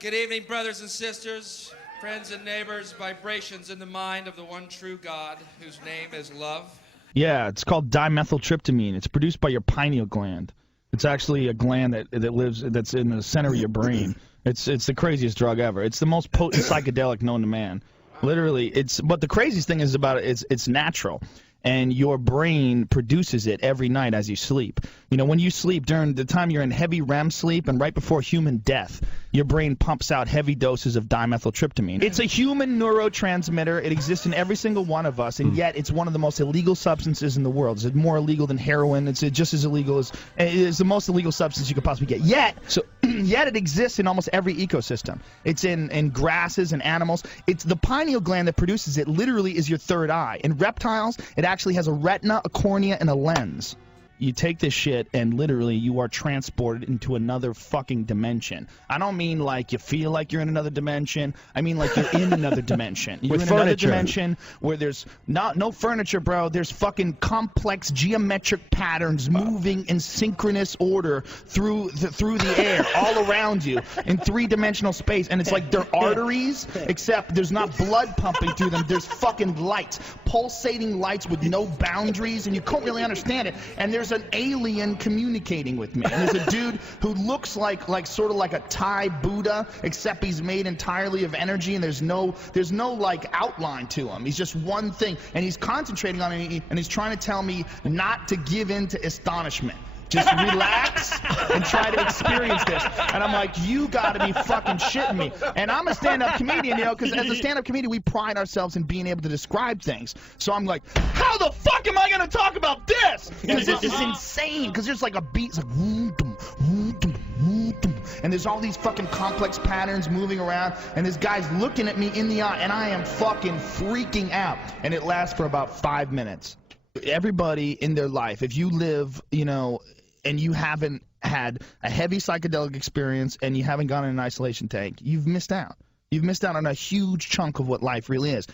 Good evening, brothers and sisters, friends and neighbors, vibrations in the mind of the one true God, whose name is love. Yeah, it's called dimethyltryptamine. It's produced by your pineal gland. It's actually a gland that's in the center of your brain. It's the craziest drug ever. It's the most potent psychedelic known to man. Literally, but the craziest thing is about it, it's natural. And your brain produces it every night as you sleep. You know, when you sleep during the time you're in heavy REM sleep and right before human death, your brain pumps out heavy doses of dimethyltryptamine. It's a human neurotransmitter. It exists in every single one of us, and yet it's one of the most illegal substances in the world. It's more illegal than heroin. It's just as illegal as it is the most illegal substance you could possibly get. Yet it exists in almost every ecosystem. It's in grasses and animals. It's the pineal gland that produces it. Literally, is your third eye. In reptiles, it actually has a retina, a cornea, and a lens. You take this shit and literally you are transported into another fucking dimension. I don't mean like you feel like you're in another dimension. I mean like you're in another dimension. You're in another dimension where there's no furniture, bro. There's fucking complex geometric patterns moving in synchronous order through the air all around you in three-dimensional space. And it's like they're arteries, except there's not blood pumping through them. There's fucking lights, pulsating lights with no boundaries, and you can't really understand it. And there's an alien communicating with me. And there's a dude who looks like sort of like a Thai Buddha, except he's made entirely of energy, and there's no like outline to him. He's just one thing, and he's concentrating on it, and he's trying to tell me not to give in to astonishment. Just relax and try to experience this. And I'm like, you gotta be fucking shitting me. And I'm a stand-up comedian, you know, because as a stand-up comedian, we pride ourselves in being able to describe things. So I'm like, how the fuck am I gonna talk about this? Because this is insane. Because there's like a beat, it's like, and there's all these fucking complex patterns moving around, and this guy's looking at me in the eye, and I am fucking freaking out. And it lasts for about 5 minutes. Everybody in their life, if you live, you know, and you haven't had a heavy psychedelic experience and you haven't gone in an isolation tank, you've missed out. You've missed out on a huge chunk of what life really is.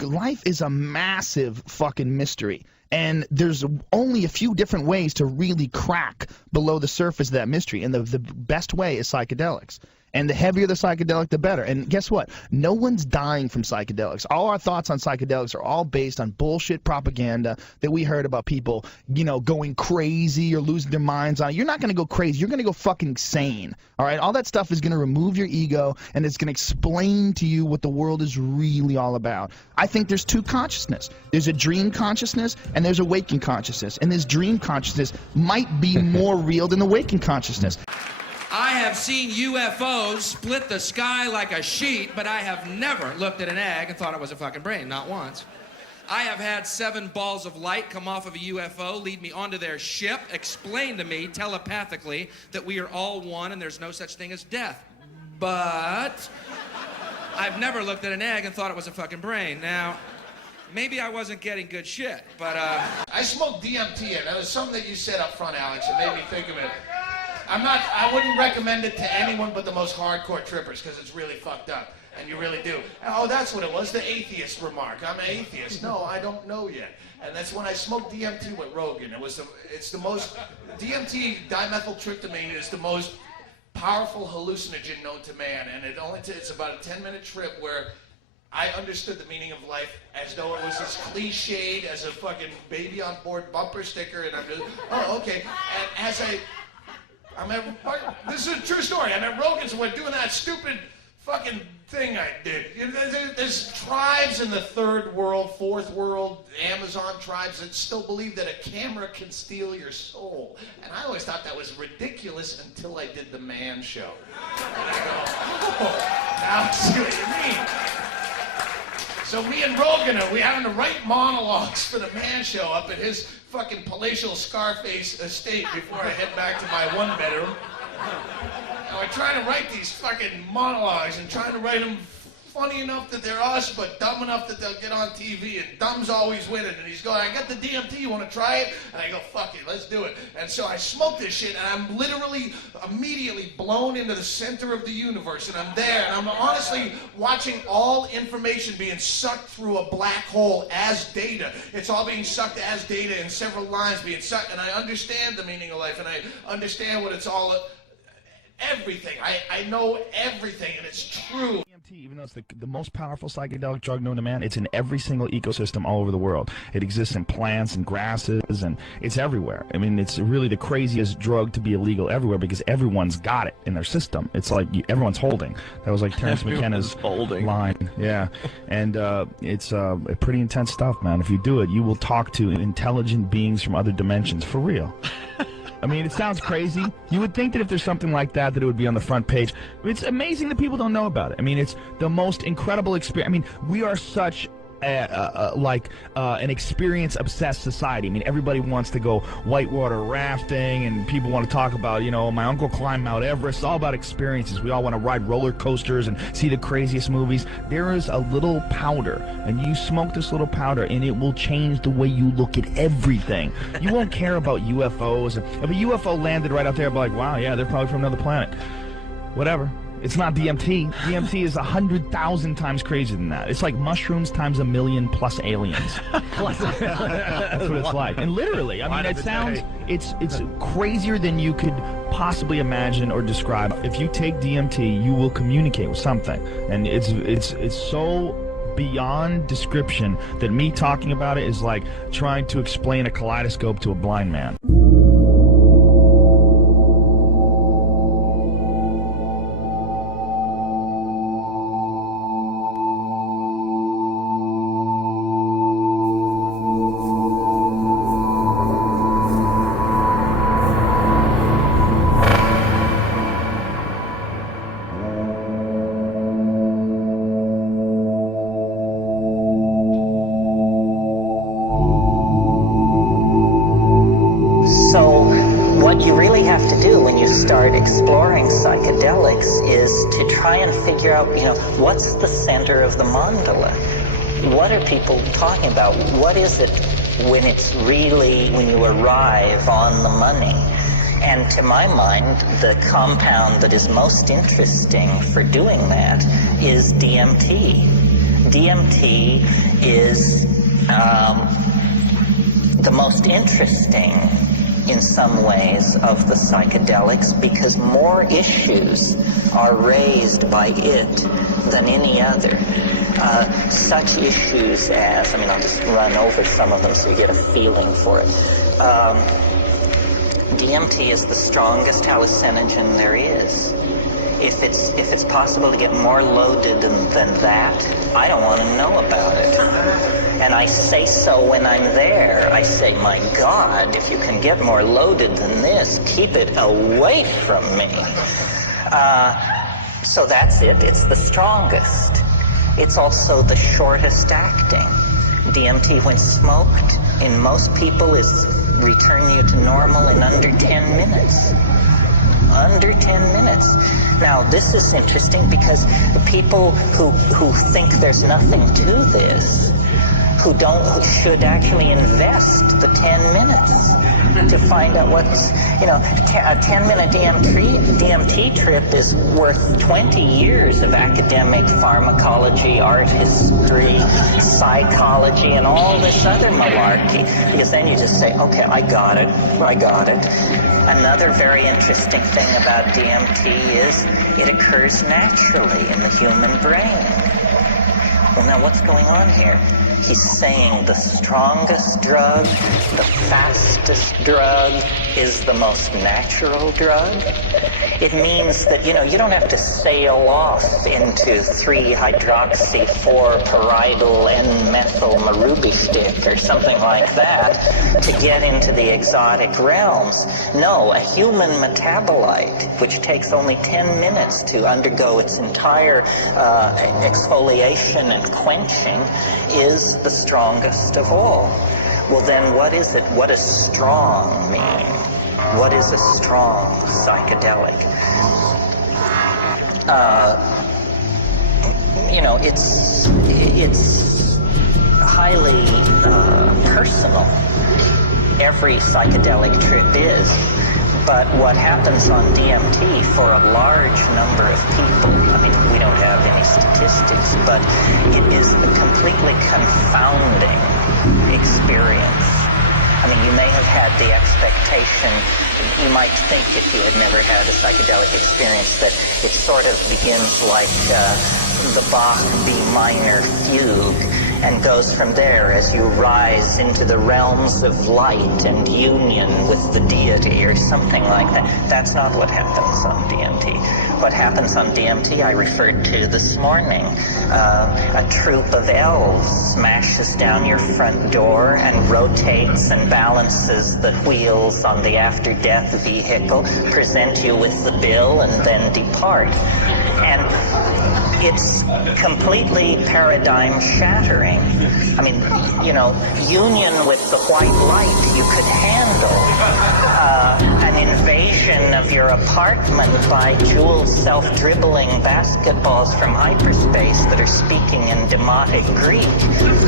Life is a massive fucking mystery. And there's only a few different ways to really crack below the surface of that mystery. And the best way is psychedelics. And the heavier the psychedelic, the better. And guess what? No one's dying from psychedelics. All our thoughts on psychedelics are all based on bullshit propaganda that we heard about people, you know, going crazy or losing their minds on. You're not going to go crazy. You're going to go fucking sane. All right? All that stuff is going to remove your ego, and it's going to explain to you what the world is really all about. I think there's two consciousness. There's a dream consciousness, and there's a waking consciousness. And this dream consciousness might be more real than the waking consciousness. I have seen UFOs split the sky like a sheet, but I have never looked at an egg and thought it was a fucking brain, not once. I have had 7 balls of light come off of a UFO, lead me onto their ship, explain to me telepathically that we are all one and there's no such thing as death. But I've never looked at an egg and thought it was a fucking brain. Now, maybe I wasn't getting good shit, but I smoked DMT, and that was something that you said up front, Alex, that made me think of it. I wouldn't recommend it to anyone but the most hardcore trippers, because it's really fucked up, and you really do. Oh, that's what it was, the atheist remark. I'm an atheist. No, I don't know yet. And that's when I smoked DMT with Rogan. It's the most, DMT, dimethyltryptamine, is the most powerful hallucinogen known to man, and it's about a 10-minute trip where I understood the meaning of life as though it was as cliched as a fucking baby on board bumper sticker, and I'm just, oh, okay. And as this is a true story. I'm at Rogan's and we're doing that stupid fucking thing I did. There's tribes in the third world, fourth world, Amazon tribes that still believe that a camera can steal your soul. And I always thought that was ridiculous until I did the Man Show. And I go, oh, now I see what you mean. So me and Rogan we having to write monologues for the Man Show up at his fucking palatial Scarface estate before I head back to my one bedroom. And we're trying to write these fucking monologues and trying to write them funny enough that they're us, but dumb enough that they'll get on TV, and dumb's always winning. And he's going, I got the DMT, you want to try it? And I go, fuck it, let's do it. And so I smoke this shit, and I'm literally immediately blown into the center of the universe, and I'm there, and I'm honestly watching all information being sucked through a black hole as data. It's all being sucked as data in several lines being sucked, and I understand the meaning of life, and I understand what it's all everything. I know everything, and it's true. DMT, even though it's the most powerful psychedelic drug known to man, it's in every single ecosystem all over the world. It exists in plants and grasses, and it's everywhere. I mean, it's really the craziest drug to be illegal everywhere because everyone's got it in their system. It's like everyone's holding. That was like Terrance McKenna's line. Yeah, and it's pretty intense stuff, man. If you do it, you will talk to intelligent beings from other dimensions, for real. I mean, it sounds crazy. You would think that if there's something like that, it would be on the front page. It's amazing that people don't know about it. I mean, it's the most incredible experience. I mean, we are such an experience-obsessed society. I mean, everybody wants to go whitewater rafting, and people want to talk about, you know, my uncle climbed Mount Everest. It's all about experiences. We all want to ride roller coasters and see the craziest movies. There is a little powder, and you smoke this little powder, and it will change the way you look at everything. You won't care about UFOs. If a UFO landed right out there, I'd be like, wow, yeah, they're probably from another planet. Whatever. It's not DMT. DMT is 100,000 times crazier than that. It's like mushrooms times 1,000,000 plus aliens. That's what it's like. And literally, I mean, it sounds, it's crazier than you could possibly imagine or describe. If you take DMT, you will communicate with something. And it's so beyond description that me talking about it is like trying to explain a kaleidoscope to a blind man. What you really have to do when you start exploring psychedelics is to try and figure out, you know, what's the center of the mandala? What are people talking about? What is it when you arrive on the money? And to my mind, the compound that is most interesting for doing that is DMT. DMT is the most interesting in some ways of the psychedelics because more issues are raised by it than any other. Such issues as, I mean, I'll just run over some of them so you get a feeling for it. DMT is the strongest hallucinogen there is. If it's possible to get more loaded than that, I don't want to know about it. And I say so when I'm there. I say, my God, if you can get more loaded than this, keep it away from me. So that's it. It's the strongest. It's also the shortest acting. DMT, when smoked, in most people is return you to normal in under 10 minutes. Under 10 minutes. Now, this is interesting because the people who think there's nothing to this, who should actually invest the 10 minutes to find out what's, you know, a 10-minute DMT trip is worth 20 years of academic pharmacology, art history, psychology, and all this other malarkey. Because then you just say, okay, I got it. Another very interesting thing about DMT is it occurs naturally in the human brain. Well, now what's going on here? He's saying the strongest drug, the fastest drug, is the most natural drug. It means that, you know, you don't have to sail off into 3-hydroxy-4-pyridyl N-methyl marubishtik or something like that to get into the exotic realms. No, a human metabolite, which takes only 10 minutes to undergo its entire exfoliation and quenching, is the strongest of all. Well, then what is it? What does strong mean? What is a strong psychedelic? You know, it's highly personal. Every psychedelic trip is. But what happens on DMT for a large number of people, I mean, we don't have any statistics, but it is a completely confounding experience. I mean, you may have had the expectation, you might think if you had never had a psychedelic experience, that it sort of begins like the Bach B minor fugue and goes from there as you rise into the realms of light and union with the deity or something like that. That's not what happens on DMT. What happens on DMT I referred to this morning. A troop of elves smashes down your front door and rotates and balances the wheels on the after-death vehicle, present you with the bill, and then depart. And it's completely paradigm shattering. I mean, you know, union with the white light you could handle. An invasion of your apartment by jeweled self-dribbling basketballs from hyperspace that are speaking in demotic Greek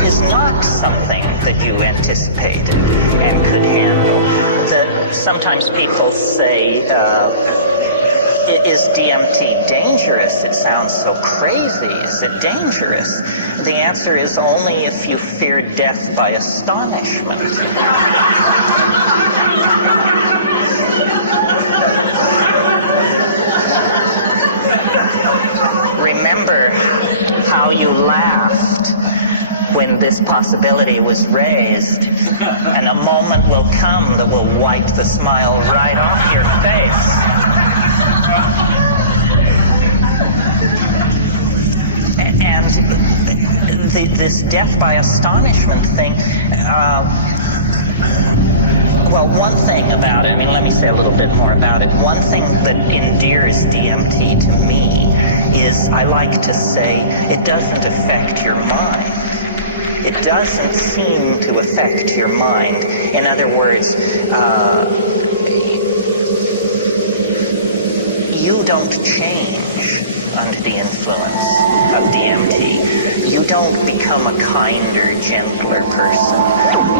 is not something that you anticipated and could handle. Sometimes people say, is DMT dangerous? It sounds so crazy. Is it dangerous? The answer is only if you fear death by astonishment. Remember how you laughed when this possibility was raised, and a moment will come that will wipe the smile right off your face. And this death by astonishment thing, well, one thing about it, I mean, let me say a little bit more about it. One thing that endears DMT to me is, I like to say, it doesn't affect your mind. It doesn't seem to affect your mind. In other words, you don't change under the influence of DMT. You don't become a kinder, gentler person.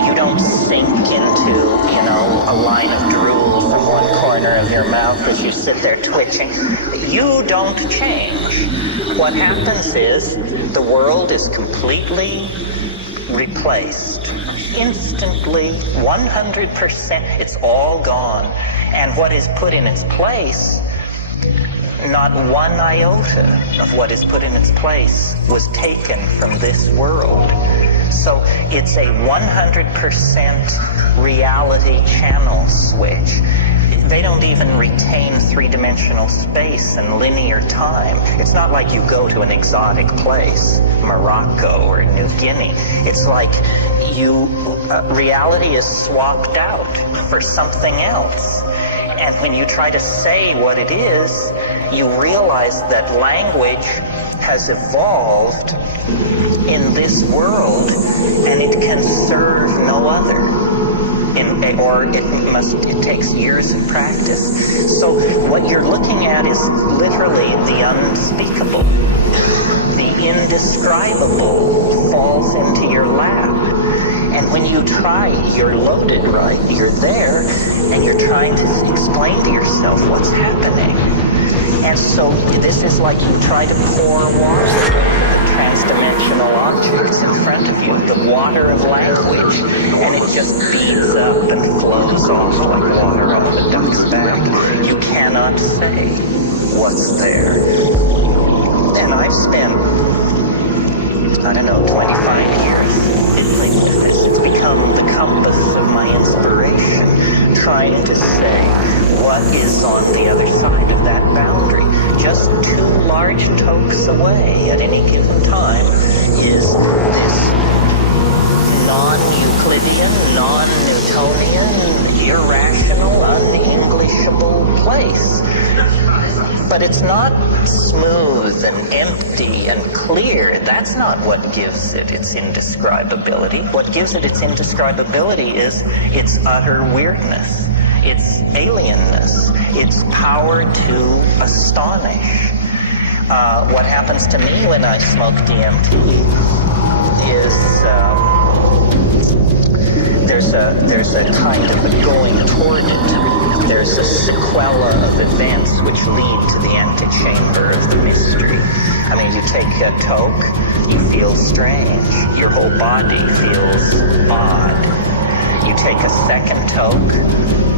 You don't sink into, you know, a line of drool from one corner of your mouth as you sit there twitching. You don't change. What happens is the world is completely replaced. Instantly, 100%, it's all gone. And what is put in its place, not one iota of what is put in its place was taken from this world. So it's a 100% reality channel switch. They don't even retain three-dimensional space and linear time. It's not like you go to an exotic place, Morocco or New Guinea. It's like reality is swapped out for something else. And when you try to say what it is, you realize that language has evolved in this world, and it can serve no other. It takes years of practice. So what you're looking at is literally the unspeakable. The indescribable falls into your lap. And when you try, you're loaded, right? You're there, and you're trying to explain to yourself what's happening. And so this is like you try to pour water over trans-dimensional objects in front of you, the water of language, and it just beads up and flows off like water off a duck's back. You cannot say what's there. And I've spent, 25 years fiddling with this. It's become the compass of my inspiration, trying to say what is on the other side of that boundary. Just 2 large tokes away at any given time is this non-Euclidean, non-Newtonian, irrational, un-Englishable place. But it's not smooth and empty and clear. That's not what gives it its indescribability. What gives it its indescribability is its utter weirdness, its alienness, its power to astonish. What happens to me when I smoke DMT is there's a kind of a going toward it. There's a sequela of events which lead to the antechamber of the mystery. I mean, you take a toke, you feel strange. Your whole body feels odd. You take a second toke,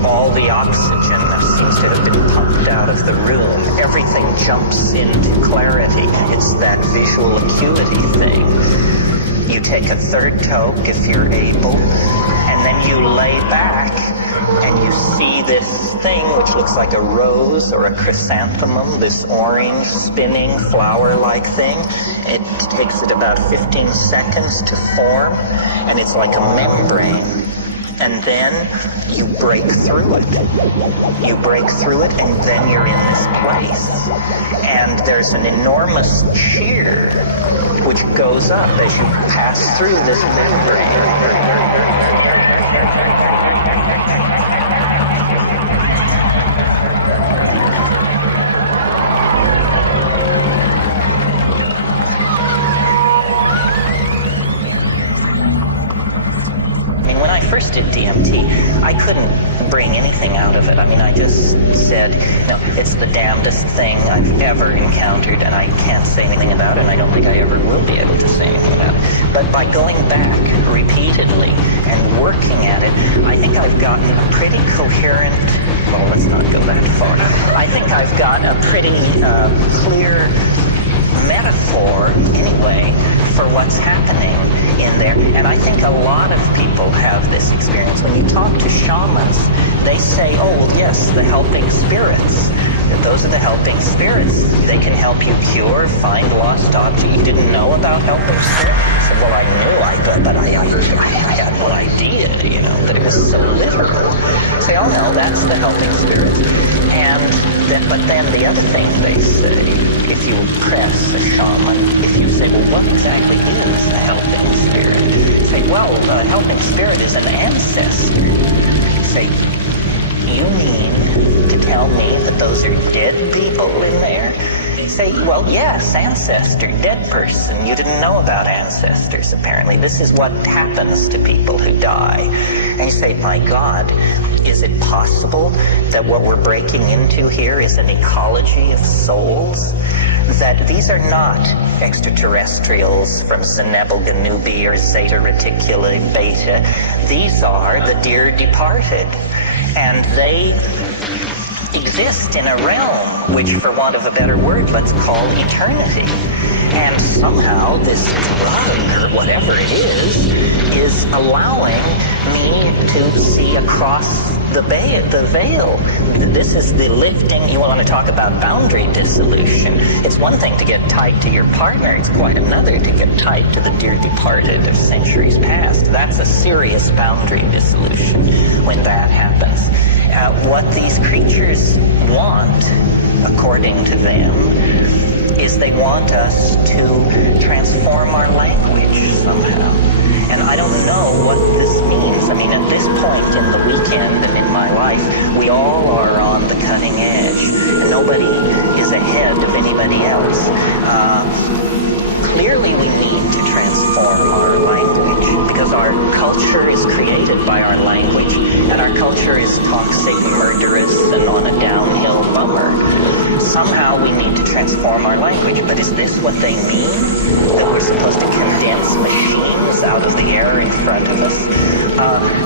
all the oxygen seems to have been pumped out of the room. Everything jumps into clarity. It's that visual acuity thing. You take a third toke if you're able, and then you lay back and you see this thing which looks like a rose or a chrysanthemum, this orange spinning flower-like thing. It takes it about 15 seconds to form, and it's like a membrane. And then you break through it. You break through it, and then you're in this place. And there's an enormous cheer which goes up as you pass through this membrane. When I first did DMT, I couldn't bring anything out of it. I mean, I just said, no, it's the damnedest thing I've ever encountered, and I can't say anything about it, and I don't think I ever will be able to say anything about it. But by going back repeatedly and working at it, I think I've gotten a pretty coherent, well, let's not go that far. I think I've got a pretty clear metaphor, anyway, for what's happening in there. And I think a lot of people have this experience. When you talk to shamans, they say, oh, well, yes, the helping spirits. Those are the helping spirits. They can help you cure, find lost objects. You didn't know about helping spirits? I said, well, I knew, but I had no idea, that it was so literal. Say, oh, no, that's the helping spirits. But then the other thing they say, if you press a shaman, if you say, well, what exactly is a helping spirit? Say, well, a helping spirit is an ancestor. Say, you mean to tell me that those are dead people in there? Say, well, yes, ancestor, dead person. You didn't know about ancestors, apparently. This is what happens to people who die. And you say, my God, is it possible that what we're breaking into here is an ecology of souls? That these are not extraterrestrials from Zenebel Ganubi or Zeta Reticuli Beta. These are the dear departed. And they exist in a realm which, for want of a better word, let's call eternity. And somehow this drug, or whatever it is allowing me to see across the veil. This is the lifting. You want to talk about boundary dissolution. It's one thing to get tied to your partner. It's quite another to get tied to the dear departed of centuries past. That's a serious boundary dissolution when that happens. What these creatures want, according to them, is they want us to transform our language somehow. And I don't know what this means. I mean, at this point in the weekend and in my life, we all are on the cutting edge. And nobody is ahead of anybody else. Clearly, we need to transform our language because our culture is created by our language, and our culture is toxic, murderous, and on a downhill bummer. Somehow we need to transform our language, but is this what they mean? That we're supposed to condense machines out of the air in front of us?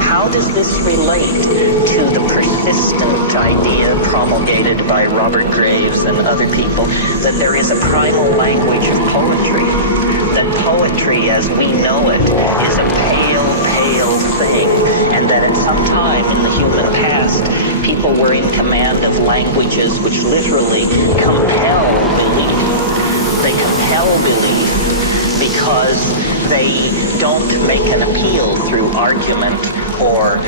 How does this relate to the persistent idea promulgated by Robert Graves and other people that there is a primal language of poetry? That poetry as we know it is a pale, pale thing, and that at some time in the human past, people were in command of languages which literally compel belief. They compel belief because they don't make an appeal through argument or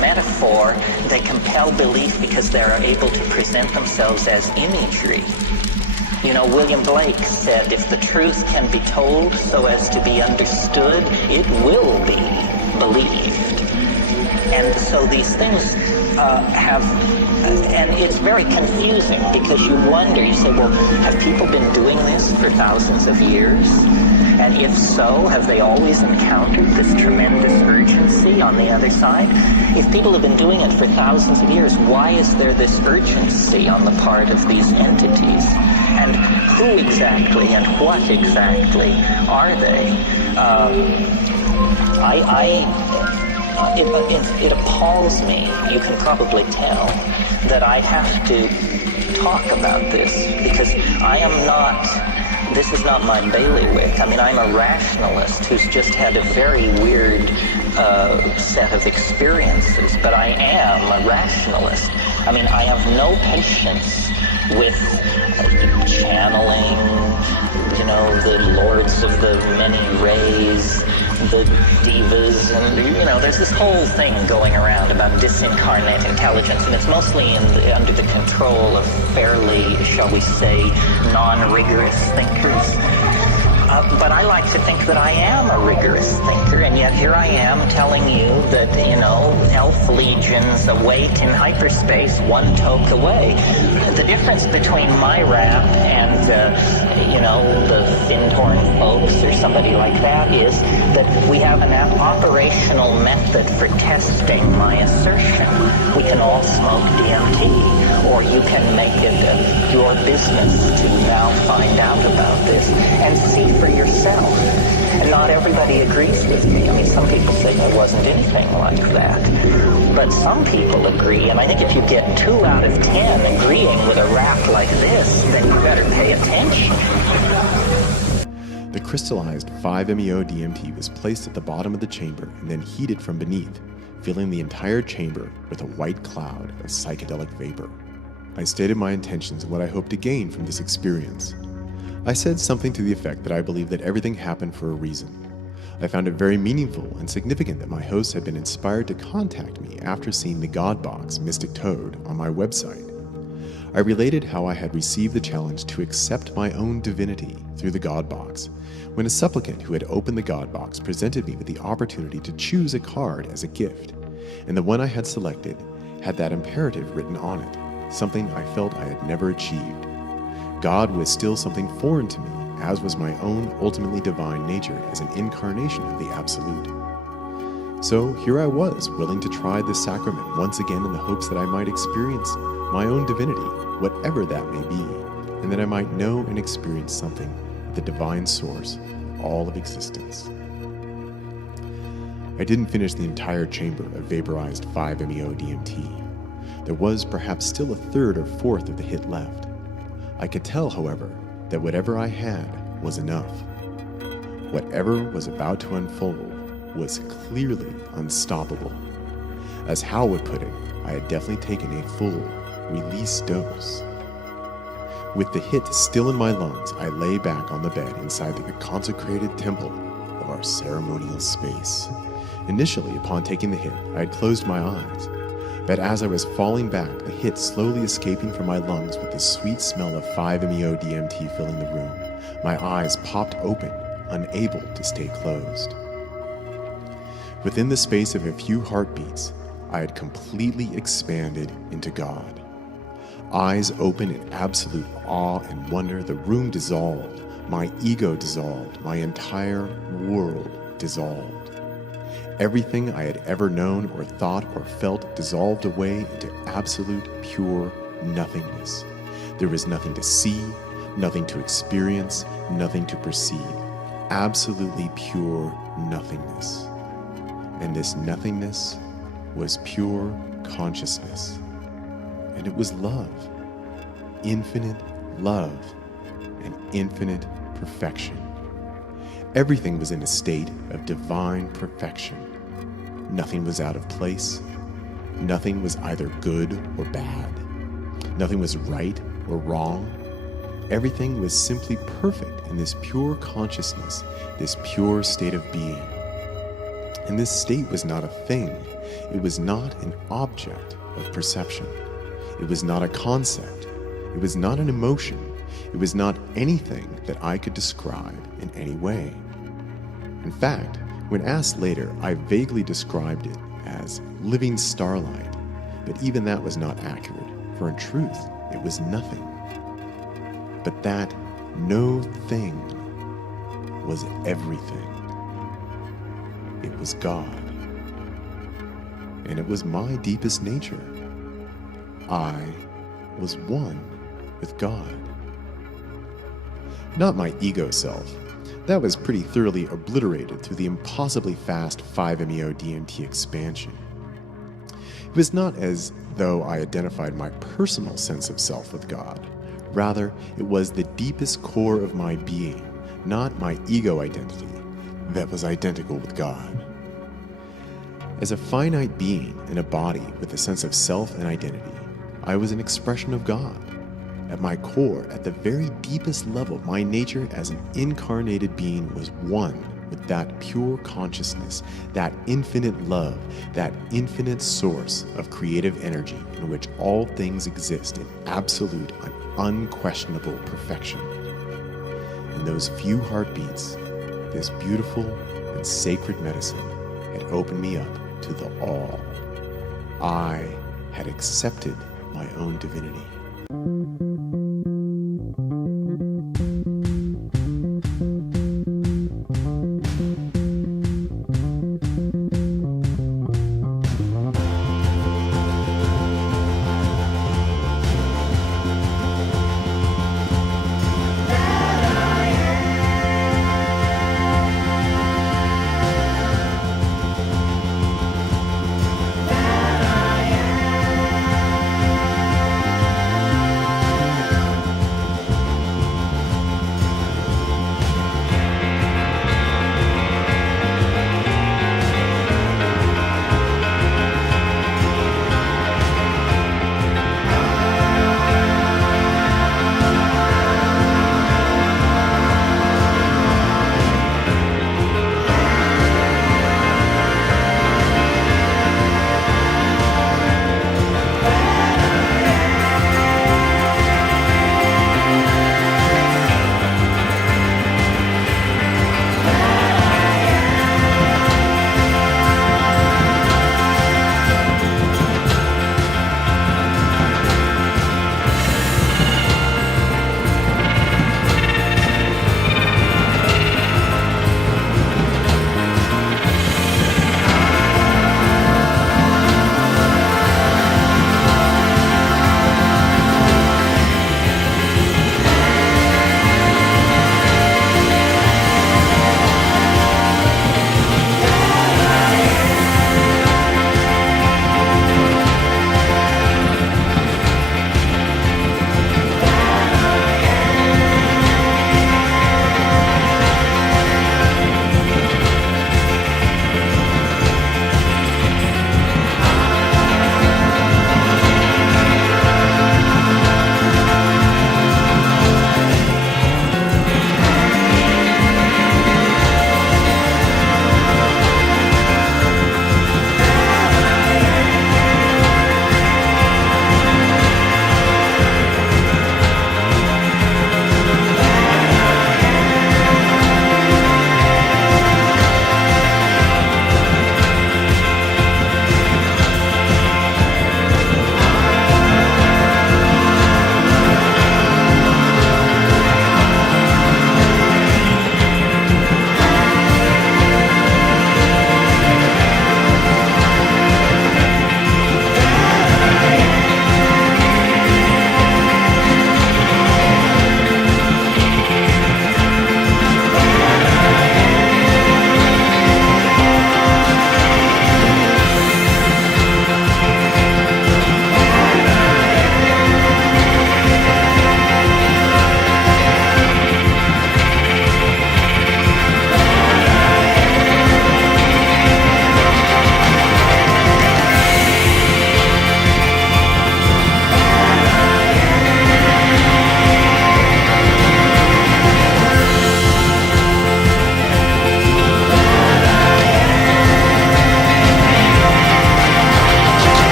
metaphor. They compel belief because they are able to present themselves as imagery. William Blake said, if the truth can be told so as to be understood, it will be believed. And so these things and it's very confusing because you wonder, you say, well, have people been doing this for thousands of years? And if so, have they always encountered this tremendous urgency on the other side? If people have been doing it for thousands of years, why is there this urgency on the part of these entities? And who exactly and what exactly are they? it appalls me, you can probably tell, that I have to talk about this, because this is not my bailiwick. I mean, I'm a rationalist who's just had a very weird set of experiences, but I am a rationalist. I mean, I have no patience with channeling, the lords of the many rays, the divas, and, there's this whole thing going around about disincarnate intelligence, and it's mostly under the control of fairly, shall we say, non-rigorous thinkers. But I like to think that I am a rigorous thinker, and yet here I am telling you that, elf legions awake in hyperspace, one toke away. The difference between my rap and, the Findhorn folks or somebody like that is that we have an operational method for testing my assertion. We can all smoke DMT, or you can make it your business to now find out about this and see for yourself. And not everybody agrees with me. I mean, some people say there wasn't anything like that. But some people agree, and I think if you get 2 out of 10 agreeing with a rap like this, then you better pay attention. The crystallized 5-MeO DMT was placed at the bottom of the chamber and then heated from beneath, filling the entire chamber with a white cloud of psychedelic vapor. I stated my intentions and what I hoped to gain from this experience. I said something to the effect that I believed that everything happened for a reason. I found it very meaningful and significant that my host had been inspired to contact me after seeing the God Box Mystic Toad on my website. I related how I had received the challenge to accept my own divinity through the God Box, when a supplicant who had opened the God Box presented me with the opportunity to choose a card as a gift, and the one I had selected had that imperative written on it, something I felt I had never achieved. God was still something foreign to me, as was my own ultimately divine nature as an incarnation of the Absolute. So here I was, willing to try this sacrament once again in the hopes that I might experience my own divinity, whatever that may be, and that I might know and experience something of the divine source of all of existence. I didn't finish the entire chamber of vaporized 5-MeO DMT. There was perhaps still a third or fourth of the hit left. I could tell, however, that whatever I had was enough. Whatever was about to unfold was clearly unstoppable. As Hal would put it, I had definitely taken a full release dose. With the hit still in my lungs, I lay back on the bed inside the consecrated temple of our ceremonial space. Initially, upon taking the hit, I had closed my eyes. But as I was falling back, the hit slowly escaping from my lungs with the sweet smell of 5-MeO DMT filling the room, my eyes popped open, unable to stay closed. Within the space of a few heartbeats, I had completely expanded into God. Eyes open in absolute awe and wonder, the room dissolved, my ego dissolved, my entire world dissolved. Everything I had ever known or thought or felt dissolved away into absolute pure nothingness. There was nothing to see, nothing to experience, nothing to perceive. Absolutely pure nothingness. And this nothingness was pure consciousness. And it was love. Infinite love and infinite perfection. Everything was in a state of divine perfection. Nothing was out of place. Nothing was either good or bad. Nothing was right or wrong. Everything was simply perfect in this pure consciousness, this pure state of being. And this state was not a thing. It was not an object of perception. It was not a concept. It was not an emotion. It was not anything that I could describe in any way. In fact, when asked later, I vaguely described it as living starlight, but even that was not accurate, for in truth, it was nothing. But that no thing was everything. It was God. And it was my deepest nature. I was one with God. Not my ego self, that was pretty thoroughly obliterated through the impossibly fast 5-MeO DMT expansion. It was not as though I identified my personal sense of self with God. Rather, it was the deepest core of my being, not my ego identity, that was identical with God. As a finite being in a body with a sense of self and identity, I was an expression of God. At my core, at the very deepest level, my nature as an incarnated being was one with that pure consciousness, that infinite love, that infinite source of creative energy in which all things exist in absolute and unquestionable perfection. In those few heartbeats, this beautiful and sacred medicine had opened me up to the all. I had accepted my own divinity.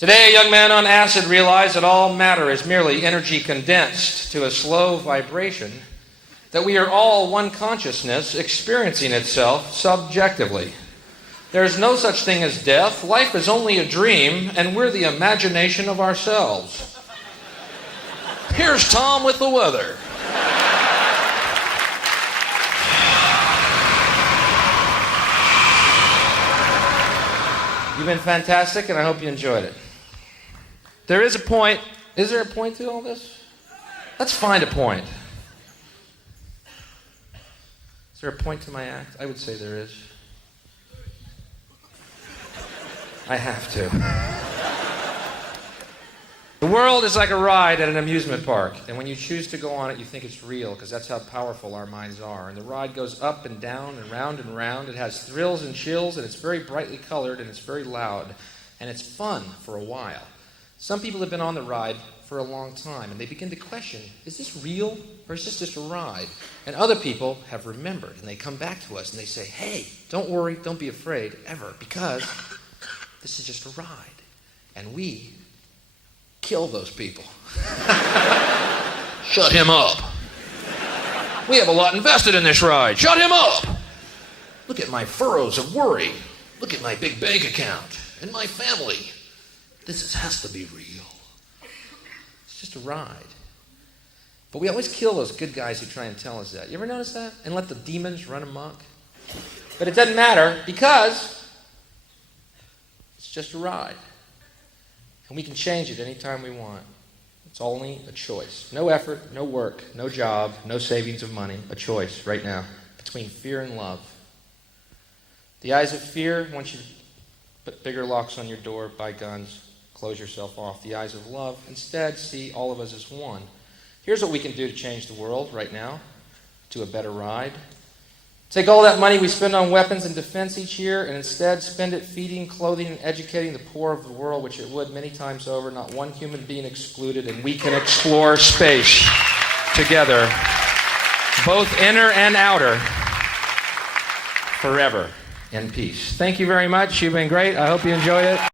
Today, a young man on acid realized that all matter is merely energy condensed to a slow vibration, that we are all one consciousness experiencing itself subjectively. There is no such thing as death. Life is only a dream, and we're the imagination of ourselves. Here's Tom with the weather. You've been fantastic, and I hope you enjoyed it. There is a point. Is there a point to all this? Let's find a point. Is there a point to my act? I would say there is. I have to. The world is like a ride at an amusement park, and when you choose to go on it, you think it's real, because that's how powerful our minds are. And the ride goes up and down and round and round. It has thrills and chills, and it's very brightly colored, and it's very loud, and it's fun for a while. Some people have been on the ride for a long time, and they begin to question, is this real, or is this just a ride? And other people have remembered, and they come back to us, and they say, hey, don't worry, don't be afraid, ever, because this is just a ride, and we kill those people. Shut him up. We have a lot invested in this ride. Shut him up. Look at my furrows of worry. Look at my big bank account and my family. Has to be real. It's just a ride. But we always kill those good guys who try and tell us that. You ever notice that? And let the demons run amok? But it doesn't matter because it's just a ride. And we can change it anytime we want. It's only a choice. No effort, no work, no job, no savings of money. A choice right now between fear and love. The eyes of fear want you to put bigger locks on your door, buy guns, close yourself off. The eyes of love instead see all of us as one. Here's what we can do to change the world right now to a better ride. Take all that money we spend on weapons and defense each year and instead spend it feeding, clothing, and educating the poor of the world, which it would many times over, not one human being excluded, and we can explore space together, both inner and outer, forever in peace. Thank you very much. You've been great. I hope you enjoyed it.